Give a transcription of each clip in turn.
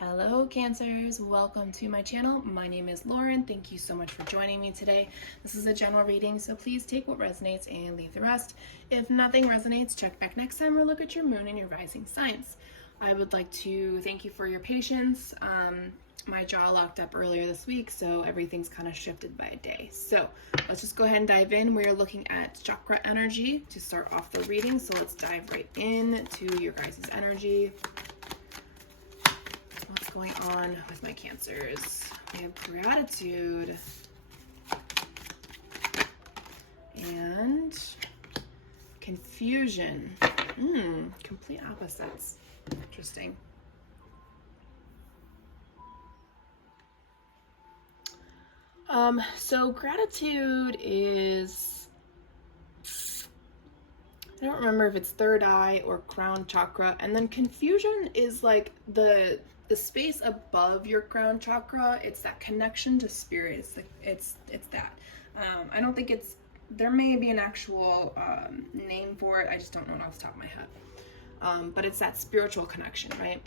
Hello Cancers, welcome to my channel. My name is Lauren. Thank you so much for joining me today. This is a general reading, so please take what resonates and leave the rest. If nothing resonates, check back next time or look at your moon and your rising signs. I would like to thank you for your patience. My jaw locked up earlier this week, so everything's kind of shifted by a day. So let's just go ahead and dive in. We're looking at chakra energy to start off the reading, so let's dive right in to your guys' energy. What's going on with my Cancers? We have gratitude and confusion. Complete opposites. Interesting. So gratitude is, I don't remember if it's third eye or crown chakra, and then confusion is like the space above your crown chakra. It's that connection to spirit. It's that. I don't think it's, there may be an actual name for it. I just don't know it off the top of my head. But it's that spiritual connection, right?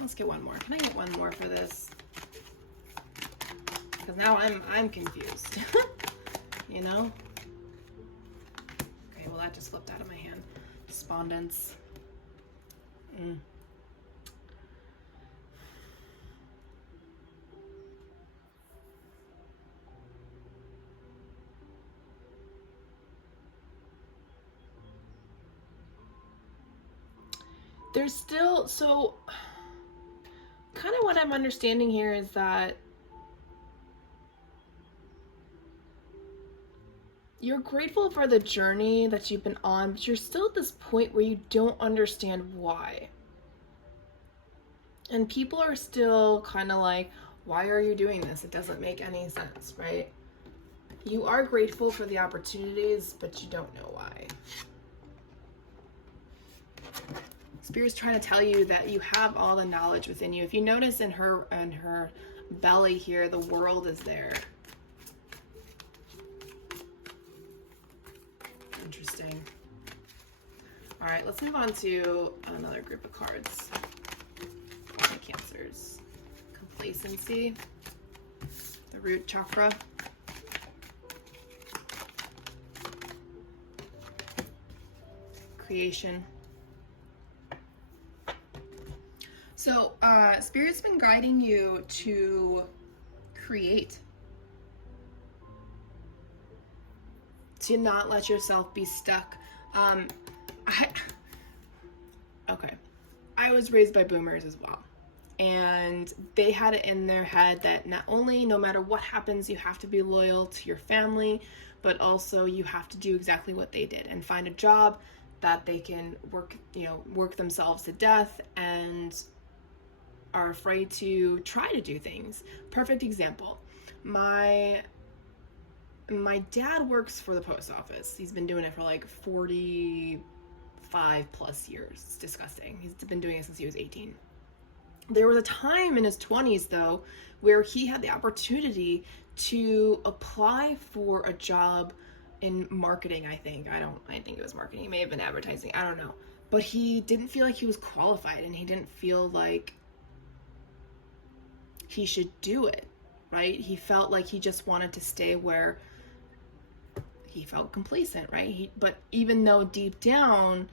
Let's get one more. Can I get one more for this? Because now I'm confused. You know? Okay, well that just flipped out of my hand. Despondence. There's still, so kind of what I'm understanding here is that you're grateful for the journey that you've been on, but you're still at this point where you don't understand why. And people are still kind of like, why are you doing this? It doesn't make any sense, right? You are grateful for the opportunities, but you don't know why. Spirit's trying to tell you that you have all the knowledge within you. If you notice in her belly here, the world is there. Interesting. All right, let's move on to another group of cards. My Cancers. Complacency. The root chakra. Creation. So, Spirit's been guiding you to create. To not let yourself be stuck. Okay. I was raised by boomers as well. And they had it in their head that not only, no matter what happens, you have to be loyal to your family, but also you have to do exactly what they did and find a job that they can work themselves to death, and are afraid to try to do things. Perfect example. My dad works for the post office. He's been doing it for like 45 plus years. It's disgusting. He's been doing it since he was 18. There was a time in his 20s though where he had the opportunity to apply for a job in marketing, I think it was marketing. It may have been advertising. I don't know. But he didn't feel like he was qualified, and he didn't feel like he should do it, right? He felt like he just wanted to stay where he felt complacent, right? But even though deep down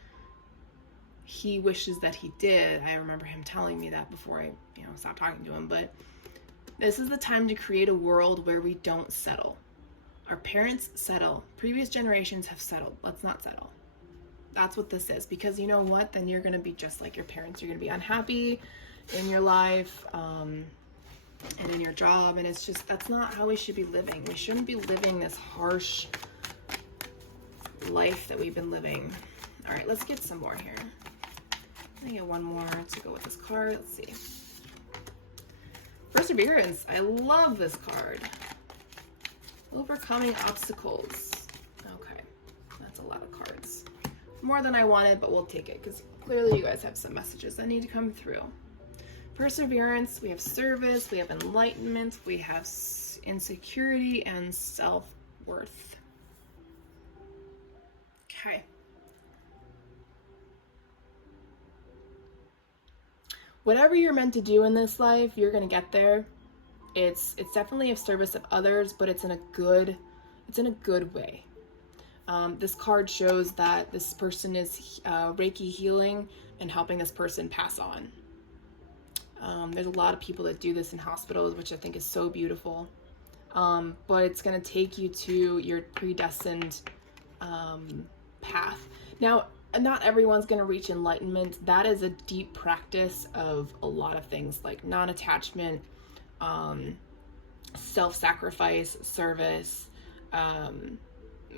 he wishes that he did, I remember him telling me that before I, stopped talking to him. But this is the time to create a world where we don't settle. Our parents settle. Previous generations have settled. Let's not settle. That's what this is. Because you know what? Then you're going to be just like your parents. You're going to be unhappy in your life, and in your job, and it's just, that's not how we should be living. We shouldn't be living this harsh life that we've been living. All right, let's get some more here. I'm gonna get one more to go with this card. Let's see. Perseverance. I love this card. Overcoming obstacles. Okay, that's a lot of cards. More than I wanted, but we'll take it because clearly you guys have some messages that need to come through. Perseverance, we have service, we have enlightenment, we have insecurity and self worth. Okay. Whatever you're meant to do in this life, you're going to get there. It's definitely of service of others, but it's in a good way. This card shows that this person is Reiki healing and helping this person pass on. There's a lot of people that do this in hospitals, which I think is so beautiful. But it's going to take you to your predestined path. Now, not everyone's going to reach enlightenment. That is a deep practice of a lot of things like non-attachment, self-sacrifice, service.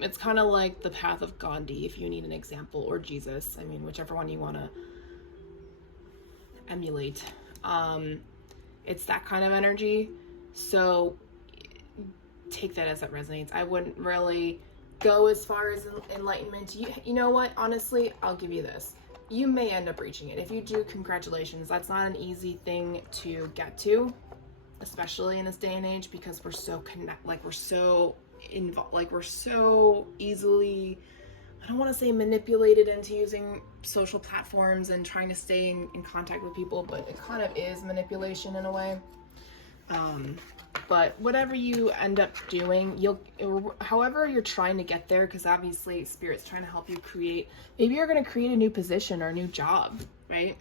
It's kind of like the path of Gandhi, if you need an example, or Jesus. I mean, whichever one you want to emulate. It's that kind of energy. So take that as it resonates. I wouldn't really go as far as enlightenment. You know what? Honestly, I'll give you this. You may end up reaching it. If you do, congratulations. That's not an easy thing to get to, especially in this day and age, because we're so we're so involved, like we're so easily, I don't want to say manipulated into using social platforms and trying to stay in contact with people, but it kind of is manipulation in a way. But whatever you end up doing, however you're trying to get there, because obviously Spirit's trying to help you create, maybe you're going to create a new position or a new job, right?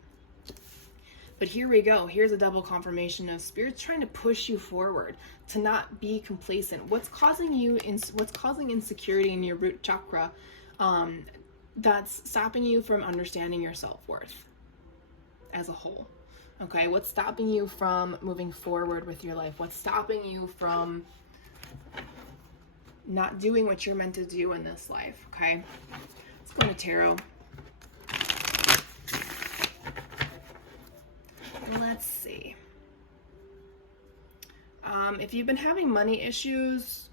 But here we go. Here's a double confirmation of Spirit's trying to push you forward, to not be complacent. What's causing insecurity in your root chakra, that's stopping you from understanding your self-worth as a whole? Okay, what's stopping you from moving forward with your life? What's stopping you from not doing what you're meant to do in this life? Okay, let's go to tarot. Let's see. If you've been having money issues,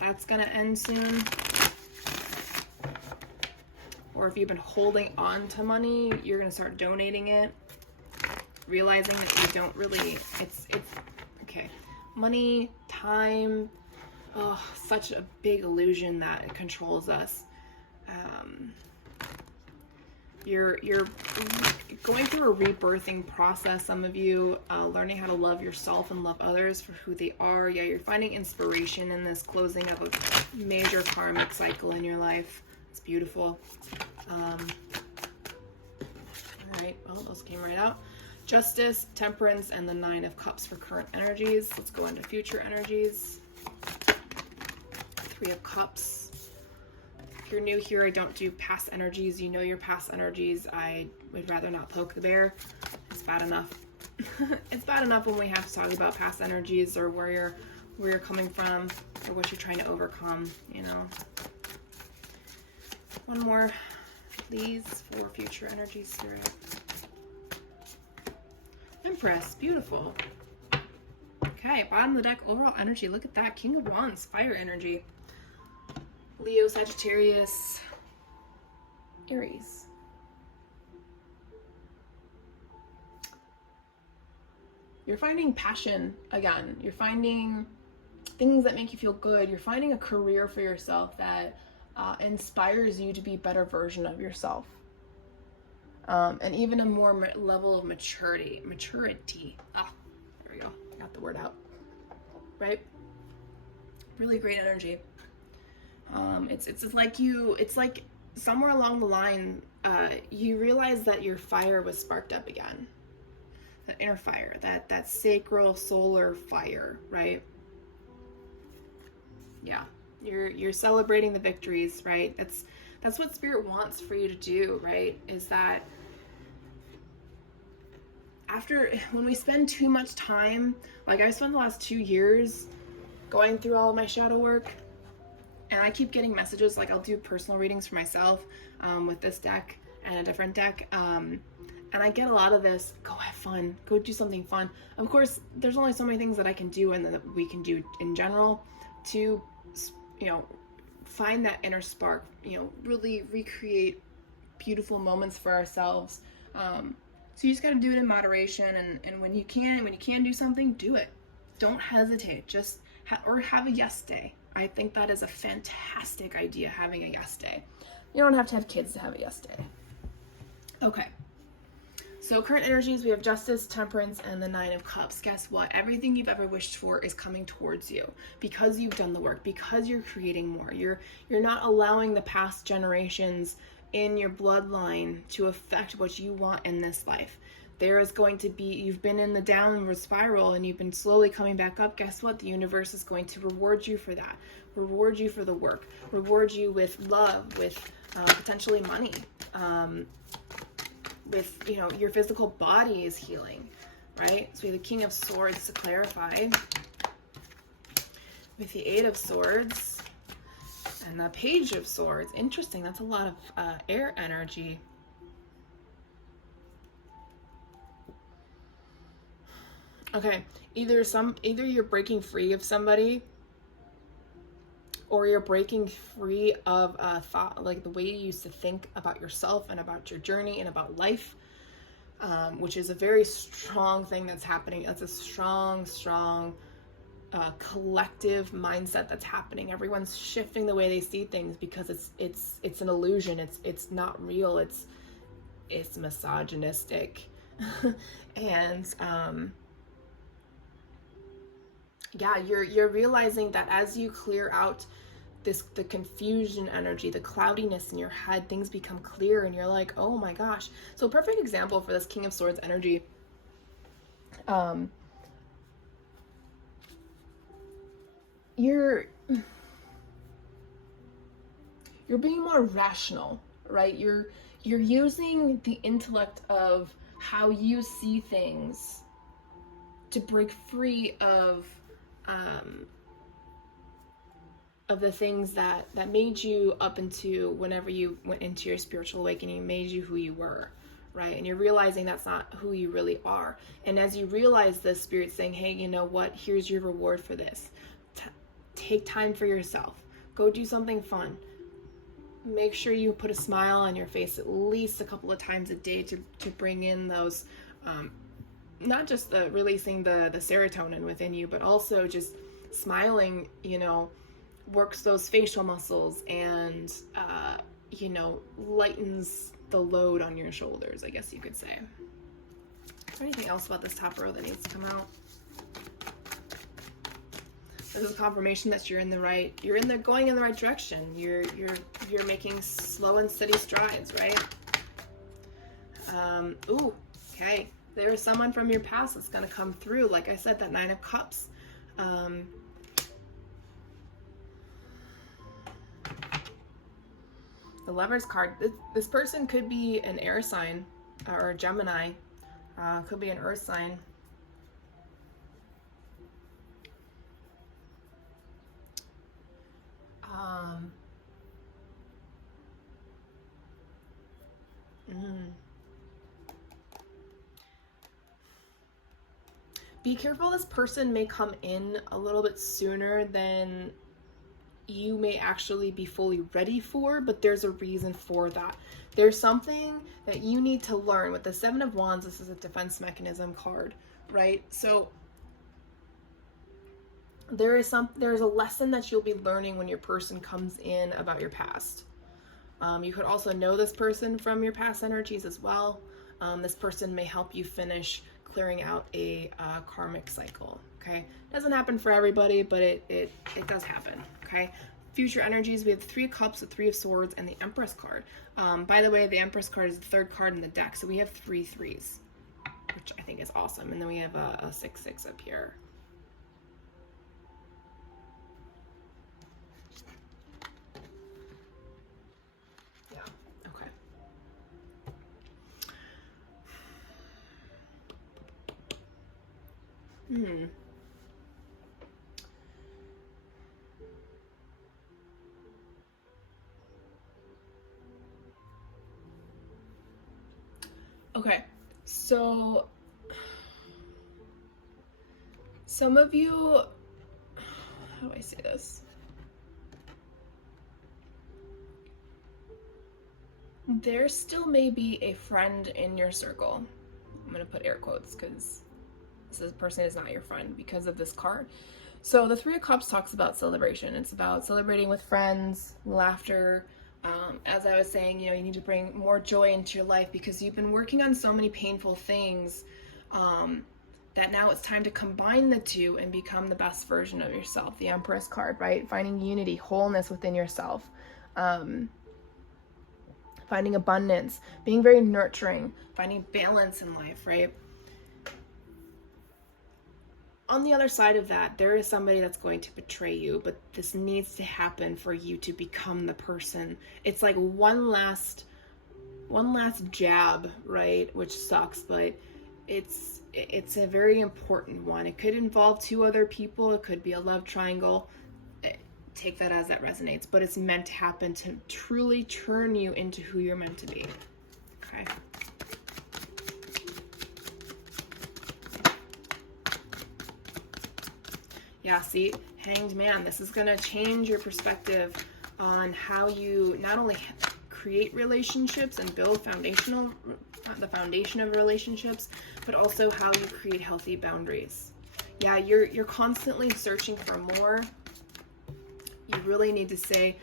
that's gonna end soon. Or if you've been holding on to money, you're gonna start donating it. Realizing that you don't really, it's okay. Money, time, such a big illusion that it controls us. You're going through a rebirthing process, some of you, learning how to love yourself and love others for who they are. Yeah, you're finding inspiration in this closing of a major karmic cycle in your life. It's beautiful. All right, well, those came right out. Justice, Temperance, and the Nine of Cups for current energies. Let's go into future energies. Three of Cups. If you're new here, I don't do past energies. You know your past energies. I would rather not poke the bear. It's bad enough. It's bad enough when we have to talk about past energies or where you're coming from or what you're trying to overcome, you know. One more, please, for future energies, Spirit. Empress, beautiful. Okay, bottom of the deck, overall energy. Look at that. King of Wands, fire energy. Leo, Sagittarius, Aries. You're finding passion again. You're finding things that make you feel good. You're finding a career for yourself that inspires you to be a better version of yourself. And even a more level of maturity. Ah, there we go. Got the word out. Right? Really great energy. It's like somewhere along the line, you realize that your fire was sparked up again. That inner fire, that sacral solar fire, right? Yeah. You're celebrating the victories, right? That's what Spirit wants for you to do, right? Is that when we spend too much time, like I spent the last 2 years going through all of my shadow work, and I keep getting messages, like I'll do personal readings for myself with this deck and a different deck, and I get a lot of this, go have fun, go do something fun. Of course, there's only so many things that I can do and that we can do in general to, you know, find that inner spark, you know, really recreate beautiful moments for ourselves. So you just got to do it in moderation, and when you can do something, do it. Don't hesitate. Just have a yes day, I think that is a fantastic idea, having a yes day. You don't have to have kids to have a yes day. Okay. So current energies, we have Justice, Temperance, and the Nine of Cups. Guess what? Everything you've ever wished for is coming towards you because you've done the work, because you're creating more. You're not allowing the past generations in your bloodline to affect what you want in this life. There is going to be, you've been in the downward spiral and you've been slowly coming back up. Guess what? The universe is going to reward you for that. Reward you for the work. Reward you with love, with potentially money. With, you know, your physical body is healing, right? So we have the King of Swords to clarify. With the Eight of Swords and the Page of Swords. Interesting. That's a lot of air energy. Okay, either you're breaking free of somebody, or you're breaking free of thought, like the way you used to think about yourself and about your journey and about life, which is a very strong thing that's happening. That's a strong collective mindset that's happening. Everyone's shifting the way they see things because it's an illusion. It's not real. It's misogynistic, and yeah, you're realizing that as you clear out the confusion energy, the cloudiness in your head, things become clear and you're like, oh my gosh. So a perfect example for this King of Swords energy, you're being more rational, right? You're using the intellect of how you see things to break free of the things that made you up into whenever you went into your spiritual awakening, made you who you were, right? And you're realizing that's not who you really are. And as you realize this, Spirit's saying, hey, you know what? Here's your reward for this. Take time for yourself. Go do something fun. Make sure you put a smile on your face at least a couple of times a day to bring in those, not just the releasing the serotonin within you, but also just smiling, you know, works those facial muscles and, you know, lightens the load on your shoulders, I guess you could say. Is there anything else about this top row that needs to come out? This is confirmation that you're going in the right direction. You're making slow and steady strides, right? Ooh, okay. There is someone from your past that's going to come through. Like I said, that Nine of Cups. The Lover's card. This person could be an air sign or a Gemini. Could be an earth sign. Be careful, this person may come in a little bit sooner than you may actually be fully ready for, but there's a reason for that. There's something that you need to learn. With the Seven of Wands, this is a defense mechanism card, right? So there's a lesson that you'll be learning when your person comes in about your past. You could also know this person from your past energies as well. This person may help you finish clearing out a karmic cycle. Okay, doesn't happen for everybody, but it does happen. Okay, future energies, we have the Three of Cups, the Three of Swords, and the Empress card. By the way, the Empress card is the third card in the deck, so we have 3 threes, which I think is awesome. And then we have a 6-6 up here. Yeah, okay. Okay, so some of you, how do I say this? There still may be a friend in your circle. I'm going to put air quotes because this person is not your friend because of this card. So the Three of Cups talks about celebration. It's about celebrating with friends, laughter. As I was saying, you need to bring more joy into your life because you've been working on so many painful things that now it's time to combine the two and become the best version of yourself. The Empress card, right? Finding unity, wholeness within yourself. Finding abundance, being very nurturing, finding balance in life, right? On the other side of that, there is somebody that's going to betray you, but this needs to happen for you to become the person. It's like one last jab, right? Which sucks, but it's a very important one. It could involve two other people. It could be a love triangle. Take that as that resonates, but it's meant to happen to truly turn you into who you're meant to be. Okay. Yeah, see, Hanged Man, this is going to change your perspective on how you not only create relationships and build the foundation of relationships, but also how you create healthy boundaries. Yeah, you're constantly searching for more. You really need to say,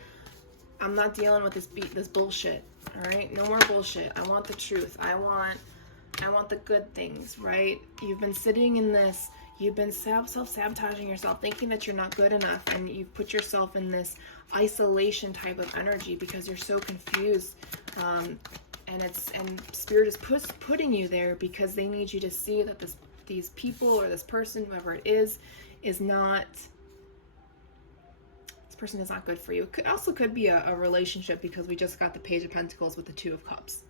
I'm not dealing with this bullshit. All right, no more bullshit. I want the truth. I want the good things, right? You've been sitting in this. You've been self-sabotaging yourself, thinking that you're not good enough, and you've put yourself in this isolation type of energy because you're so confused. And Spirit is putting you there because they need you to see that these people or this person, whoever it is not. This person is not good for you. It also could be a relationship because we just got the Page of Pentacles with the Two of Cups.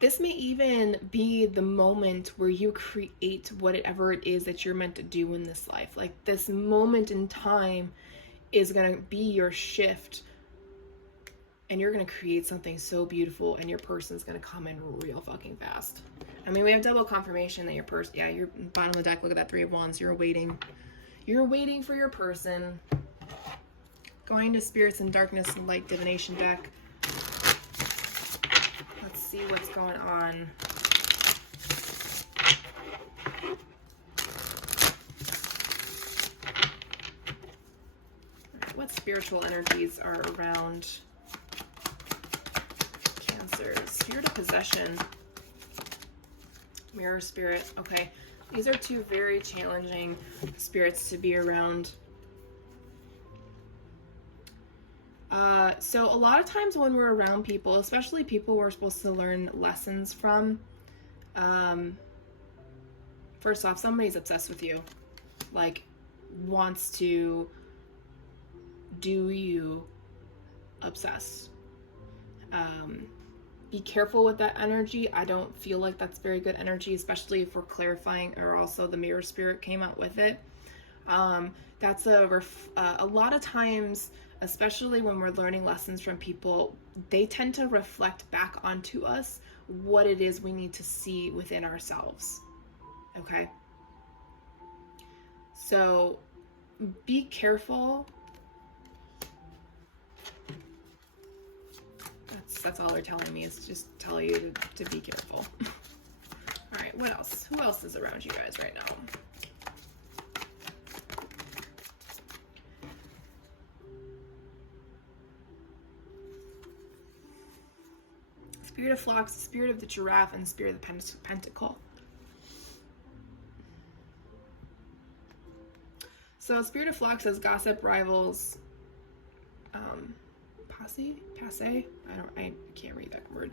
This may even be the moment where you create whatever it is that you're meant to do in this life. Like this moment in time is going to be your shift, and you're going to create something so beautiful, and your person's going to come in real fucking fast. I mean, we have double confirmation that your person, yeah, you're bottom of the deck, look at that Three of Wands, you're waiting for your person. Going to Spirits and Darkness and Light Divination deck. See what's going on. What spiritual energies are around Cancer? Spirit of Possession. Mirror Spirit. Okay. These are two very challenging spirits to be around. So a lot of times when we're around people, especially people we're supposed to learn lessons from, first off, somebody's obsessed with you, like wants to do you obsess. Be careful with that energy. I don't feel like that's very good energy, especially if we're clarifying, or also the Mirror Spirit came out with it. That's a lot of times, especially when we're learning lessons from people, they tend to reflect back onto us what it is we need to see within ourselves. Okay? So be careful. That's all they're telling me, is just tell you to be careful. All right, what else? Who else is around you guys right now? Spirit of Phlox, Spirit of the Giraffe, and Spirit of the Pentacle. So Spirit of Phlox says gossip, rivals, passe. I can't read that word.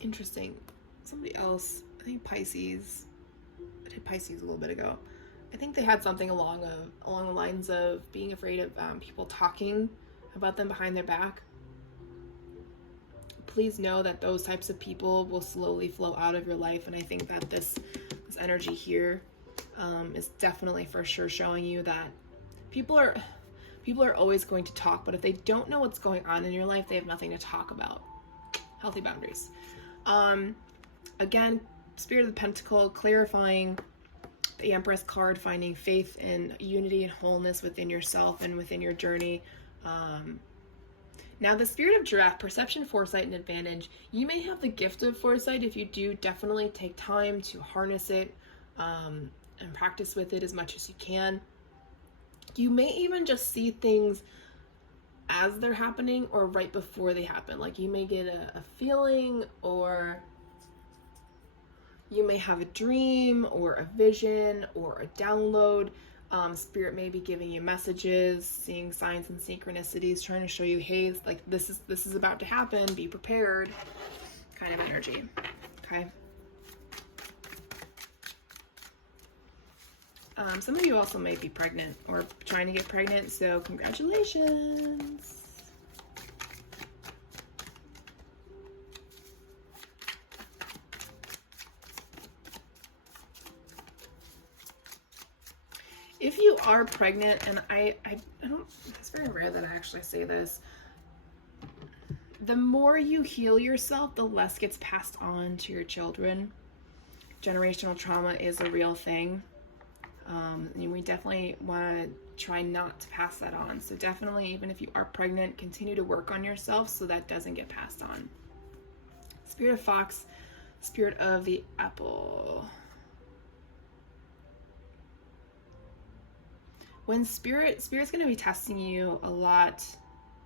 Interesting. Somebody else, I think Pisces. I did Pisces a little bit ago. I think they had something along the lines of being afraid of people talking about them behind their back. Please know that those types of people will slowly flow out of your life, and I think that this energy here is definitely for sure showing you that people are always going to talk, but if they don't know what's going on in your life, they have nothing to talk about. Healthy boundaries. Again, Spirit of the Pentacle, clarifying the Empress card, finding faith in unity and wholeness within yourself and within your journey. Now, the spirit of giraffe, perception, foresight, and advantage. You may have the gift of foresight. If you do, definitely take time to harness it and practice with it as much as you can. You may even just see things as they're happening or right before they happen. Like you may get a feeling, or you may have a dream or a vision or a download. Spirit may be giving you messages, seeing signs and synchronicities, trying to show you, hey, like this is about to happen, be prepared, kind of energy. Okay. Some of you also may be pregnant or trying to get pregnant, so congratulations. If you are pregnant, and I don't, it's very rare that I actually say this, the more you heal yourself, the less gets passed on to your children. Generational trauma is a real thing. And we definitely want to try not to pass that on. So definitely, even if you are pregnant, continue to work on yourself so that doesn't get passed on. Spirit of fox, spirit of the apple. When Spirit's going to be testing you a lot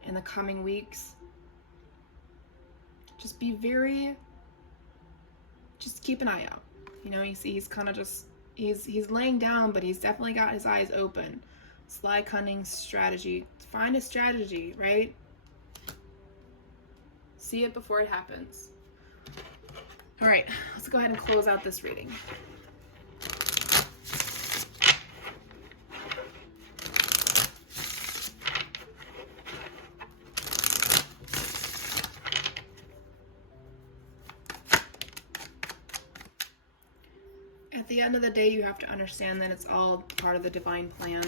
in the coming weeks, just keep an eye out. You know, you see he's kind of just, he's laying down, but he's definitely got his eyes open. Sly, cunning, strategy. Find a strategy, right? See it before it happens. All right, let's go ahead and close out this reading. At the end of the day, you have to understand that it's all part of the divine plan.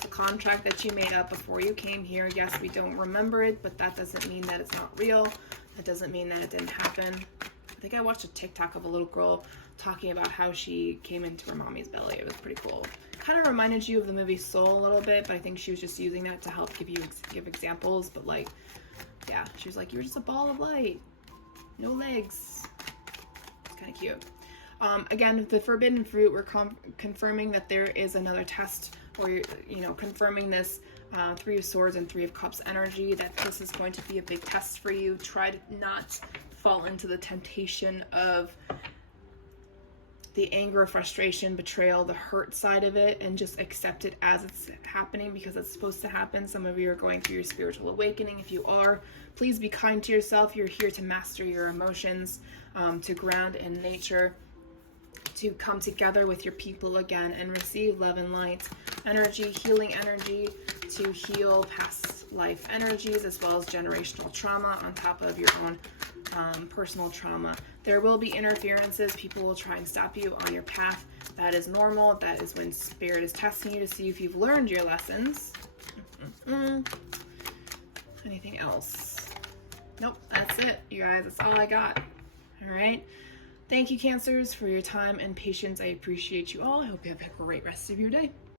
The contract that you made up before you came here, yes, we don't remember it, but that doesn't mean that it's not real. That doesn't mean that it didn't happen. I think I watched a TikTok of a little girl talking about how she came into her mommy's belly. It was pretty cool. Kind of reminded you of the movie Soul a little bit, but I think she was just using that to help give examples. But like, yeah, she was like, "You're just a ball of light, no legs." It's kind of cute. Again, the forbidden fruit, we're confirming that there is another test, or, you know, confirming this Three of Swords and Three of Cups energy, that this is going to be a big test for you. Try to not fall into the temptation of the anger, frustration, betrayal, the hurt side of it, and just accept it as it's happening because it's supposed to happen. Some of you are going through your spiritual awakening. If you are, please be kind to yourself. You're here to master your emotions, to ground in nature, to come together with your people again and receive love and light energy, healing energy, to heal past life energies as well as generational trauma on top of your own personal trauma. There will be interferences. People will try and stop you on your path. That is normal. That is when Spirit is testing you to see if you've learned your lessons. Anything else? Nope, that's it, you guys. That's all I got. All right. Thank you, Cancers, for your time and patience. I appreciate you all. I hope you have a great rest of your day.